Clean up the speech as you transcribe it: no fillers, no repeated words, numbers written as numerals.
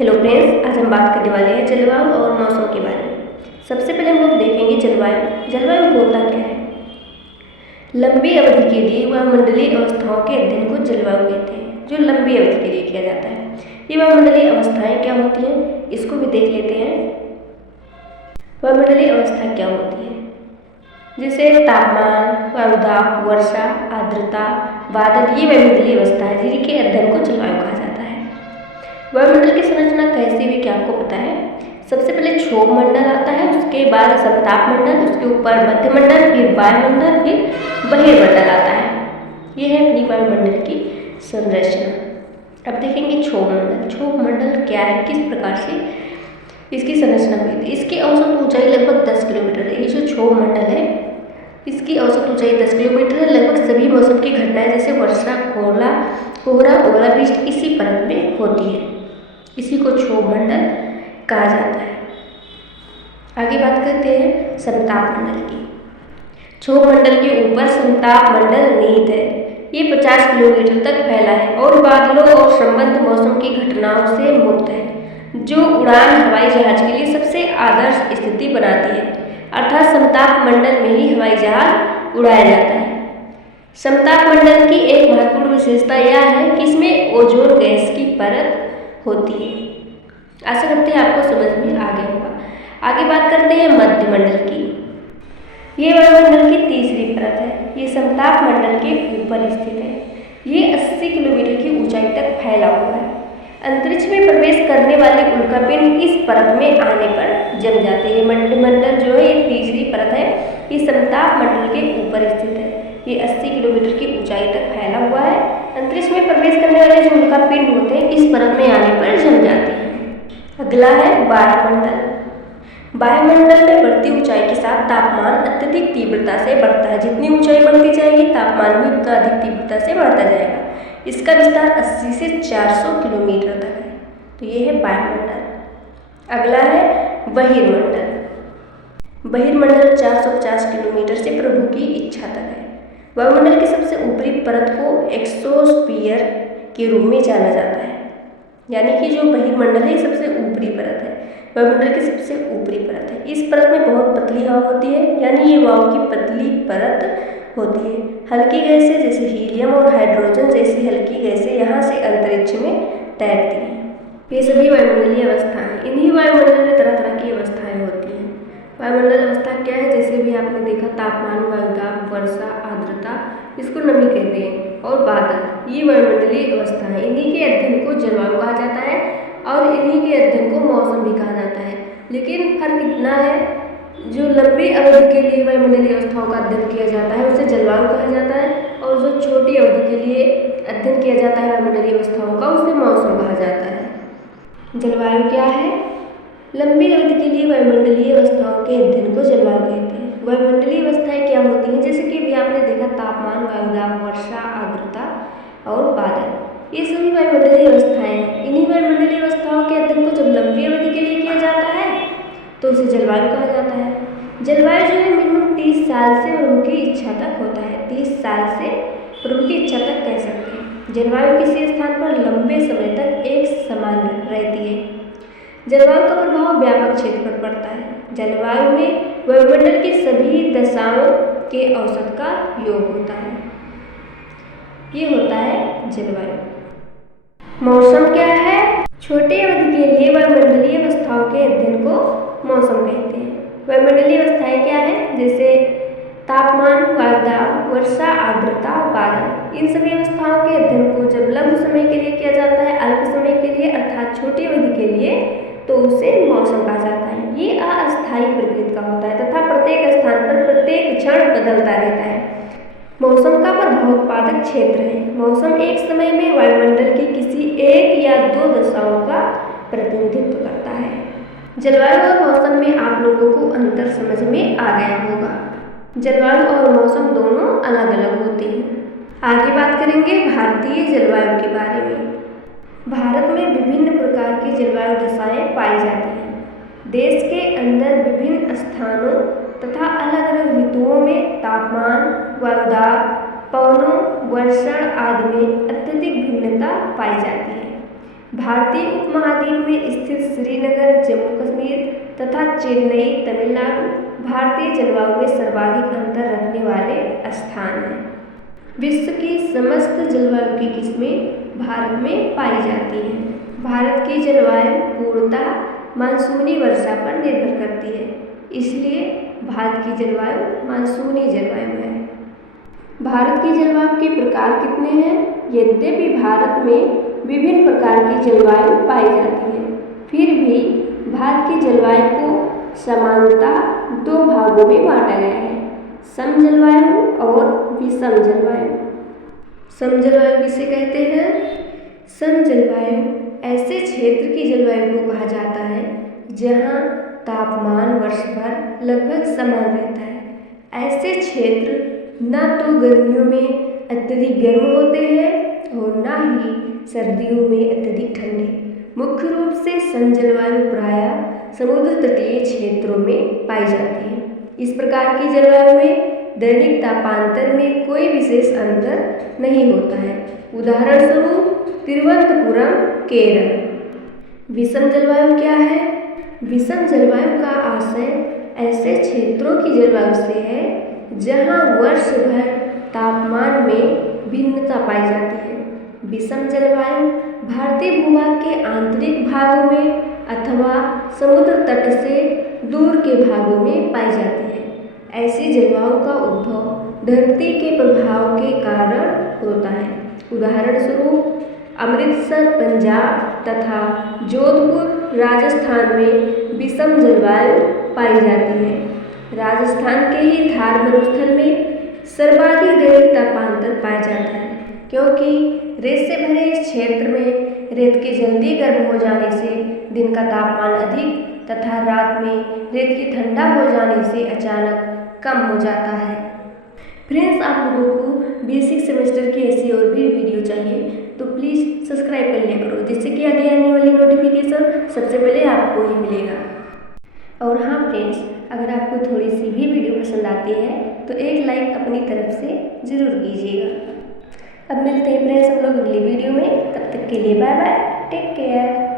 Hello friends, आज हम बात करने वाले हैं जलवायु और मौसम के बारे में। सबसे पहले हम लोग देखेंगे जलवायु। जलवायु होता क्या है? लंबी अवधि के लिए वायुमंडलीय अवस्थाओं के अध्ययन को जलवायु कहते हैं, जो लंबी अवधि के लिए किया जाता है। ये वायुमंडलीय अवस्थाएं क्या होती हैं, इसको भी देख लेते हैं। वायुमंडलीय अवस्था क्या होती है? जैसे तापमान, वायुदाब, वर्षा, आर्द्रता, बादल, ये वायुमंडलीय अवस्था है जिनके अध्ययन को जलवायु कहा जाता है। वायुमंडल की संरचना कैसी हुई क्या आपको पता है? सबसे पहले क्षोभ मंडल आता है, उसके बाद समताप मंडल, उसके ऊपर मध्यमंडल, फिर वायुमंडल, फिर बहिर्मंडल आता है। यह है अपनी वायुमंडल की संरचना। अब देखेंगे क्षोभ मंडल। क्षोभ मंडल क्या है, किस प्रकार से इसकी संरचना हुई थी? इसकी औसत ऊंचाई लगभग 10 किलोमीटर है। ये जो क्षोभ मंडल है इसकी औसत ऊंचाई 10 किलोमीटर है। लगभग सभी मौसम की घटनाएं जैसे वर्षा, कोहरा, ओलावृष्टि इसी परत में होती है। इसी को क्षोभ मंडल कहा जाता है। आगे बात करते हैं समताप मंडल की। क्षोभ मंडल के ऊपर समताप मंडल निहित है। ये 50 किलोमीटर तक फैला है और बादलों और संबद्ध मौसम की घटनाओं से मुक्त है, जो उड़ान हवाई जहाज के लिए सबसे आदर्श स्थिति बनाती है। अर्थात समताप मंडल में ही हवाई जहाज उड़ाया जाता है। समताप मंडल की एक महत्वपूर्ण विशेषता यह है कि इसमें ओजोन गैस की परत होती है। आशा करते हैं आपको समझ में आ गया होगा। आगे बात करते हैं मध्यमंडल की। ये वायुमंडल की तीसरी परत है। ये समताप मंडल के ऊपर स्थित है। ये 80 किलोमीटर की ऊंचाई तक फैला हुआ है। अंतरिक्ष में प्रवेश करने वाले उल्कापिंड इस परत में आने पर जम जाते हैं। मध्यमंडल जो है ये तीसरी परत है। ये समताप मंडल के ऊपर स्थित है। ये 80 किलोमीटर की ऊंचाई तक फैला हुआ है। अंतरिक्ष में प्रवेश करने वाले जो उल्कापिंड होते हैं इस परत में आने पर जम जाते हैं। अगला है वायुमंडल। वायुमंडल में बढ़ती ऊंचाई के साथ तापमान अत्यधिक तीव्रता से बढ़ता है। जितनी ऊंचाई बढ़ती जाएगी तापमान भी उतना अधिक तीव्रता से बढ़ता जाएगा। इसका विस्तार 80 से 400 किलोमीटर तक है। तो ये है वायुमंडल। अगला है बहिर्मंडल। बहिर्मंडल 450 किलोमीटर से प्रभु की इच्छा तक है। वायुमंडल की सबसे ऊपरी परत को एक्सोस्फीयर के रूप में जाना जाता है। यानी कि जो बहिर्मंडल है सबसे ऊपरी परत है, वायुमंडल की सबसे ऊपरी परत है। इस परत में बहुत पतली हवा होती है, यानी ये वायु की पतली परत होती है। हल्की गैसें जैसे हीलियम और हाइड्रोजन जैसी हल्की गैसें यहाँ से अंतरिक्ष में तैरती हैं। ये सभी वायुमंडलीय अवस्था हैं। इन्हीं वायुमंडल में तरह तरह की अवस्थाएं होती हैं। वायुमंडल अवस्था क्या है? जैसे भी आपने देखा तापमान, वायुदाब, वर्षा, आर्द्रता, इसको नमी कहते हैं, और बादल, ये वायुमंडलीय अवस्था है। इन्हीं के अध्ययन को जलवायु कहा जाता है और इन्हीं के अध्ययन को मौसम भी कहा जाता है। लेकिन फर्क इतना है, जो लंबी अवधि के लिए वायुमंडलीय अवस्थाओं का अध्ययन किया जाता है उसे जलवायु कहा जाता है, और जो छोटी अवधि के लिए अध्ययन किया जाता है वायुमंडलीय अवस्थाओं का उसे मौसम कहा जाता है। जलवायु क्या है? लंबी अवधि के लिए वायुमंडलीय अवस्थाओं के अध्ययन को जलवायु कहते हैं। वायुमंडलीय अवस्थाएं क्या होती हैं? जैसे कि अभी आपने देखा तापमान, वायुदाब, वर्षा, आर्द्रता और बादल, ये सभी वायुमंडलीय अवस्थाएं हैं। इन्हीं वायुमंडलीय अवस्थाओं के अध्ययन को जब लंबी अवधि के लिए किया जाता है तो उसे जलवायु कहा जाता है। जलवायु जो है मिनिमम 30 साल से प्रभु की इच्छा तक होता है। 30 साल से प्रभु की इच्छा तक कह सकते हैं। जलवायु किसी स्थान पर लंबे समय तक एक समान रहती है। जलवायु का प्रभाव व्यापक क्षेत्र पर पड़ता है। जलवायु में वायुमंडल की सभी दशाओं के औसत का योग होता है। ये होता है जलवायु। मौसम क्या है? छोटी अवधि के लिए वायुमंडलीय अवस्थाओं के अध्ययन को मौसम कहते हैं। वायुमंडलीय अवस्थाएं क्या है? जैसे तापमान, वायुदाब, वर्षा, आर्द्रता, बादल, इन सभी अवस्थाओं के अध्ययन को जब लंबे समय के लिए किया जाता है, अल्प समय के लिए अर्थात छोटी अवधि के लिए, तो उसे मौसम कहा जाता है। ये अस्थायी प्रकृति का होता है तथा प्रत्येक स्थान पर प्रत्येक क्षण बदलता रहता है। मौसम का प्रभावोत्पादक क्षेत्र है। मौसम एक समय में वायुमंडल की किसी एक या दो दशाओं का प्रतिनिधित्व करता है। जलवायु और मौसम में आप लोगों को अंतर समझ में आ गया होगा। जलवायु और मौसम दोनों अलग अलग होते हैं। आगे बात करेंगे भारतीय जलवायु के बारे में। भारत में विभिन्न प्रकार की जलवायु दशाएं पाई जाती हैं। देश के अंदर विभिन्न स्थानों तथा अलग अलग ऋतुओं में तापमान, वायुदाब, पवनों, वर्षण आदि में अत्यधिक भिन्नता पाई जाती है। भारतीय उपमहाद्वीप में स्थित श्रीनगर जम्मू कश्मीर तथा चेन्नई तमिलनाडु भारतीय जलवायु में सर्वाधिक अंतर रखने वाले स्थान हैं। विश्व की समस्त जलवायु की किस्में भारत में पाई जाती हैं। भारत की जलवायु पूर्णतः मानसूनी वर्षा पर निर्भर करती है, इसलिए भारत की जलवायु मानसूनी जलवायु है। भारत की जलवायु के प्रकार कितने हैं? यद्यपि भारत में विभिन्न प्रकार की जलवायु पाई जाती है, फिर भी भारत की जलवायु को सामान्यतः दो भागों में बांटा गया है, सम जलवायु और विषम जलवायु। सम जलवायु किसे कहते हैं? सम जलवायु ऐसे क्षेत्र की जलवायु को कहा जाता है जहाँ तापमान वर्ष भर लगभग समान रहता है। ऐसे क्षेत्र न तो गर्मियों में अत्यधिक गर्म होते हैं और न ही सर्दियों में अत्यधिक ठंडे। मुख्य रूप से सम जलवायु प्रायः समुद्र तटीय क्षेत्रों में पाई जाती है। इस प्रकार की जलवायु में दैनिक तापांतर में कोई विशेष अंतर नहीं होता है। उदाहरण स्वरूप तिरुवनंतपुरम, केरल। विषम जलवायु क्या है? विषम जलवायु का आशय ऐसे क्षेत्रों की जलवायु से है जहां वर्ष भर तापमान में भिन्नता पाई जाती है। विषम जलवायु भारतीय भूभाग के आंतरिक भागों में अथवा समुद्र तट से दूर के भागों में पाई जाती है। ऐसी जलवायु का उद्भव धरती के प्रभाव के कारण होता है। उदाहरण स्वरूप अमृतसर पंजाब तथा जोधपुर राजस्थान में विषम जलवायु पाई जाती है। राजस्थान के ही थार मरुस्थल में सर्वाधिक दैनिक तापांतर पाया जाता है, क्योंकि रेत से भरे इस क्षेत्र में रेत के जल्दी गर्म हो जाने से दिन का तापमान अधिक तथा रात में रेत के ठंडा हो जाने से अचानक कम हो जाता है। फ्रेंड्स, आप लोगों को बेसिक सेमेस्टर की ऐसी और भी वीडियो चाहिए तो प्लीज़ सब्सक्राइब कर लिया करो, जिससे कि आगे आने वाली नोटिफिकेशन सबसे पहले आपको ही मिलेगा। और हाँ फ्रेंड्स, अगर आपको थोड़ी सी भी वीडियो पसंद आती है तो एक लाइक अपनी तरफ से ज़रूर कीजिएगा। अब मिलते हैं फ्रेंड्स हम लोग अगली वीडियो में, तब तक के लिए बाय बाय, टेक केयर।